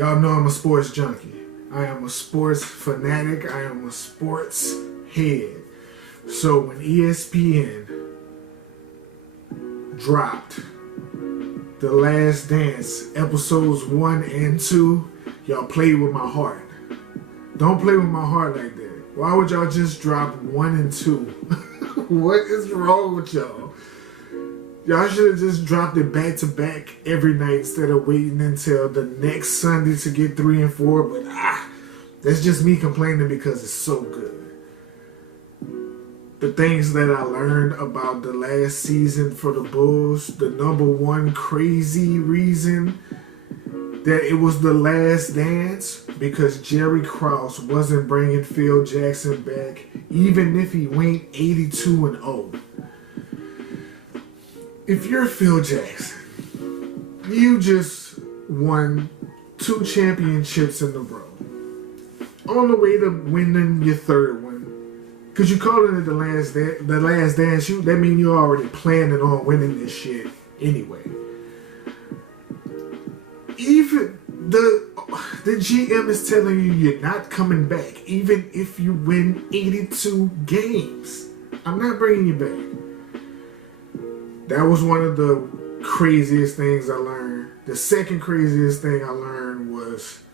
Y'all know I'm a sports junkie. I am a sports fanatic. I am a sports head. So when ESPN dropped The Last Dance episodes 1 and 2, y'all played with my heart. Don't play with my heart like that. Why would y'all just drop 1 and 2? What is wrong with y'all? Y'all should have just dropped it back to back every night instead of waiting until the next Sunday to get 3 and 4. But that's just me complaining because it's so good. The things that I learned about the last season for the Bulls, the number one crazy reason that it was the last dance, because Jerry Krause wasn't bringing Phil Jackson back, even if he went 82-0. If you're Phil Jackson, you just won 2 championships in a row. On the way to winning your third one. Because you calling it the last dance, that means you're already planning on winning this shit anyway. Even the GM is telling you you're not coming back, even if you win 82 games. I'm not bringing you back. That was one of the craziest things I learned. The second craziest thing I learned was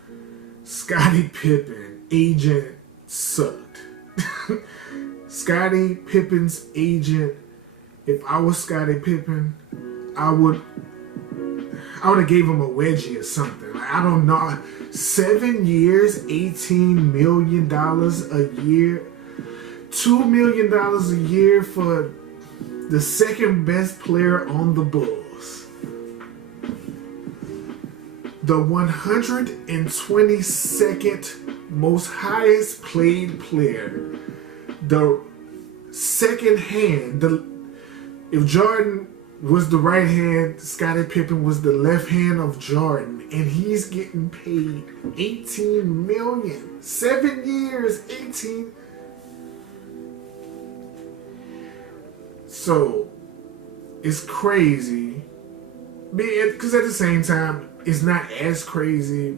Scottie Pippen agent sucked. Scottie Pippen's agent, if I was Scottie Pippen, I would have gave him a wedgie or something. Like, I don't know. 7 years, $18 million a year. $2 million a year for the second best player on the Bulls. The 122nd most highest paid player. The second hand. If Jordan was the right hand, Scottie Pippen was the left hand of Jordan, and he's getting paid $18 million. 7 years, 18. So it's crazy, because at the same time, it's not as crazy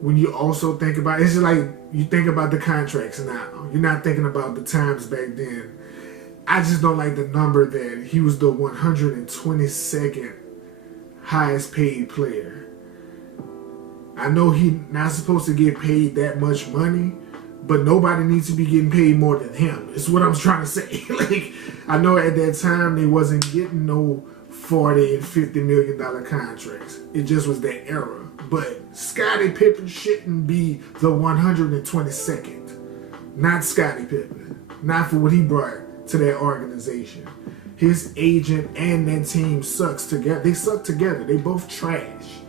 when you also think about, it's just like you think about the contracts now. You're not thinking about the times back then. I just don't like the number that he was the 122nd highest paid player. I know he's not supposed to get paid that much money, but nobody needs to be getting paid more than him. It's what I'm trying to say. Like, I know at that time they wasn't getting no $40 and $50 million contracts. It just was that era. But Scottie Pippen shouldn't be the 122nd. Not Scottie Pippen. Not for what he brought to that organization. His agent and that team sucks together. They suck together. They both trash.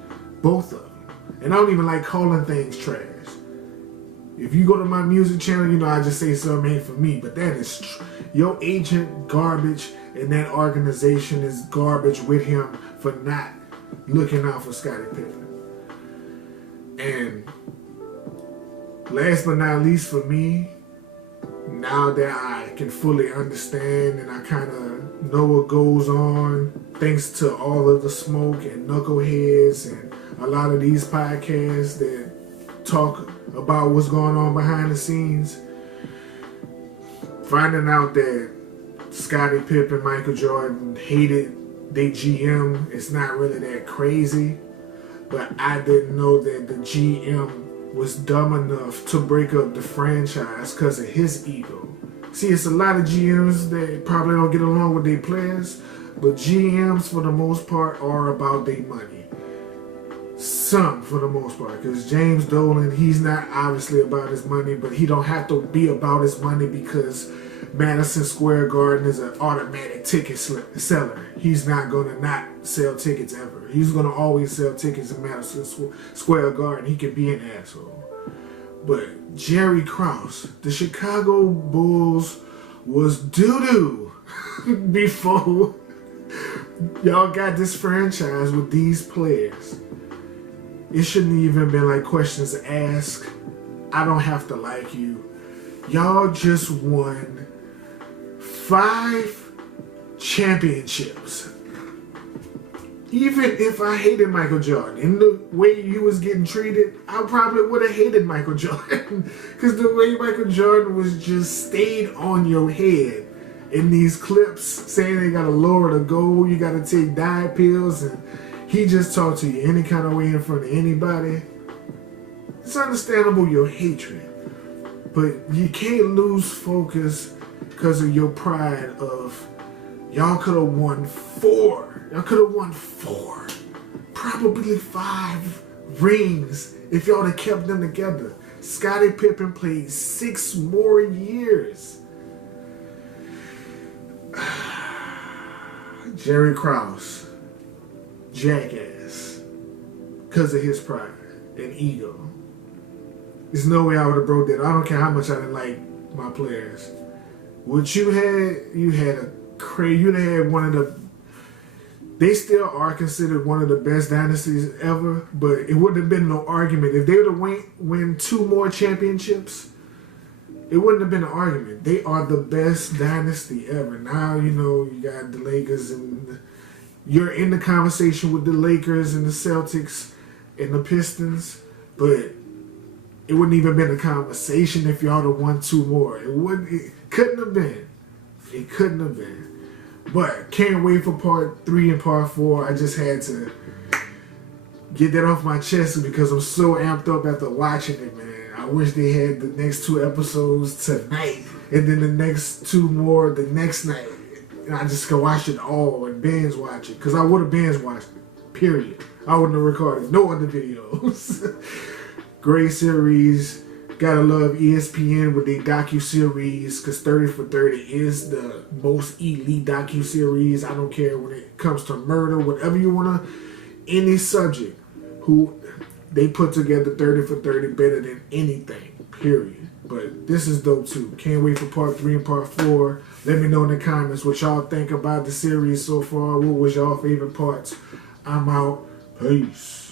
Both of them. And I don't even like calling things trash. If you go to my music channel, you know I just say something ain't for me. But that is your agent garbage, and that organization is garbage with him for not looking out for Scottie Pippen. And last but not least for me, now that I can fully understand and I kind of know what goes on, thanks to all of the smoke and knuckleheads and a lot of these podcasts that talk about what's going on behind the scenes, finding out that Scottie Pippen, Michael Jordan hated their GM, it's not really that crazy. But I didn't know that the GM was dumb enough to break up the franchise because of his ego. See, it's a lot of GMs that probably don't get along with their players, but GMs for the most part are about their money. Some for the most part, because James Dolan, he's not obviously about his money, but he don't have to be about his money because Madison Square Garden is an automatic ticket seller. He's not going to not sell tickets ever. He's going to always sell tickets in Madison Square Garden. He can be an asshole. But Jerry Krause, the Chicago Bulls was doo-doo before y'all got this franchise with these players. It shouldn't even been like questions asked. I don't have to like you. Y'all just won 5 championships. Even if I hated Michael Jordan, in the way you was getting treated, I probably would have hated Michael Jordan. Because the way Michael Jordan was just stayed on your head in these clips, saying they gotta lower the goal, you gotta take diet pills, and he just talked to you any kind of way in front of anybody. It's understandable your hatred, but you can't lose focus because of your pride of y'all could have won 4. Y'all could have won 4, probably 5 rings if y'all had kept them together. Scottie Pippen played 6 more years. Jerry Krause, jackass, because of his pride and ego. There's no way I would have broke that. I don't care how much I didn't like my players. What you had a crazy. You'd have had one of the. They still are considered one of the best dynasties ever, but it wouldn't have been no argument if they would have win 2 more championships. It wouldn't have been an argument. They are the best dynasty ever. Now, you got the Lakers, and you're in the conversation with the Lakers and the Celtics and the Pistons, but it wouldn't even been a conversation if y'all had won 2 more. It couldn't have been. It couldn't have been. But can't wait for part 3 and part 4. I just had to get that off my chest because I'm so amped up after watching it, man. I wish they had the next 2 episodes tonight and then the next 2 more the next night. And I just could watch it all and binge watch it. Because I would have binge watched it. Period. I wouldn't have recorded no other videos. Great series. Gotta love ESPN with their docu-series, because 30 for 30 is the most elite docu-series. I don't care when it comes to murder, whatever you want to, any subject, who they put together 30 for 30 better than anything, period. But this is dope too. Can't wait for part 3 and part 4. Let me know in the comments what y'all think about the series so far. What was y'all favorite parts? I'm out. Peace.